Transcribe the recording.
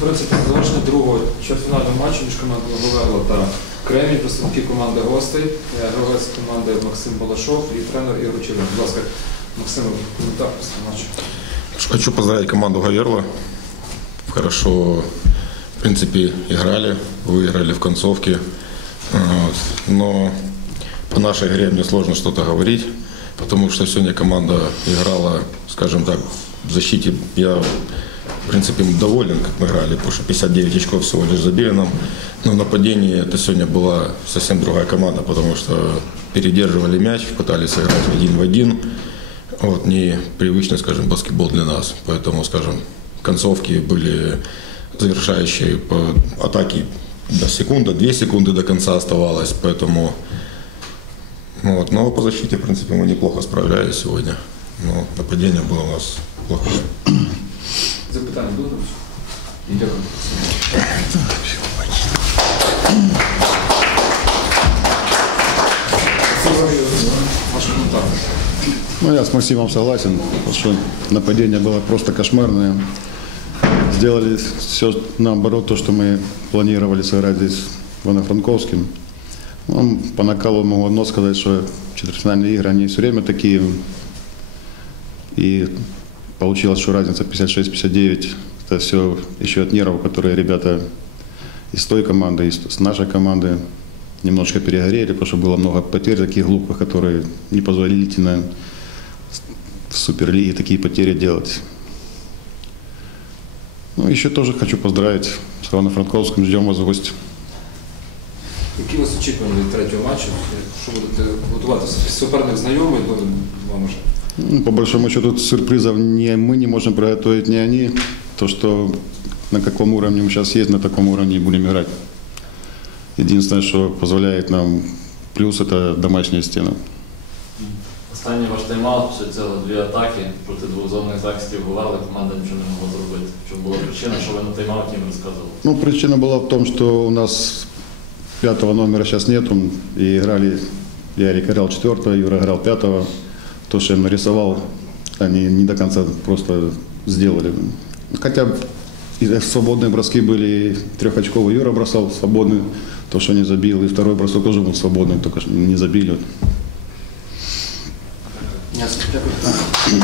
принципі завершення другого чвертьфінального матчу між командами Говерла та Кремінь, представники команди гостей, е, гравець команди Максим Балашов і тренер Ігор Червин. Будь ласка, Максим, коментар після матчу. Хочу поздравить команду Гаверла. Хорошо, в принципе, играли, выиграли в концовке. Но по нашей игре мне сложно что-то говорить, потому что сегодня команда играла, скажем так, в защите. Я, принципе, доволен, как мы играли, потому что 59 очков всего лишь забили нам. Но в нападении это сегодня была совсем другая команда, потому что передерживали мяч, пытались играть один в один. Вот, непривычный, скажем, баскетбол для нас. Поэтому, скажем, концовки были завершающие по атаке до секунды, две секунды до конца оставалось, поэтому вот, но по защите, в принципе, мы неплохо справлялись сегодня. Но нападение было у нас плохое. Запитання будуть? Дякую. Ваш коментар. Ну, я с Максимом согласен, что нападение было просто кошмарное. Сделали все наоборот, то, что мы планировали сыграть здесь в Ивано-Франковском. Ну, по накалу могу одно сказать, что четвертьфинальные игры, они все время такие. И получилось, что разница 56-59, это все еще от нервов, которые ребята из той команды, и с нашей команды немножко перегорели, потому что было много потерь таких глупых, которые не позволительно в Суперлиге такие потери делать. Ну, еще тоже хочу поздравить с Ивано-Франковским, ждем вас в гости. Які у вас очікування від третього матчу? Що будете готуватися? Суперник знайомий буде вам вже? Ну, По большому счету сюрпризов не мы не можем приготовить, не они. То, что на каком уровне мы сейчас есть, на таком уровне и будем играть. Единственное, что позволяет нам плюс, это домашняя стена. Останній ваш тайм-аут, що це дві атаки проти двох зонних захистів говорили, команда нічого не могла зробити. В чому була причина, що ви на тайм-ауті їм розказували? Ну, причина была в том, что у нас пятого номера сейчас нету, и играли, Ярик играл четвертого, Юра играл пятого. То, что я нарисовал, они не до конца просто сделали. Хотя свободные броски были, трехочковый Юра бросал свободный, то, что не забил, и второй бросок тоже был свободный, только что не забили. Дякую.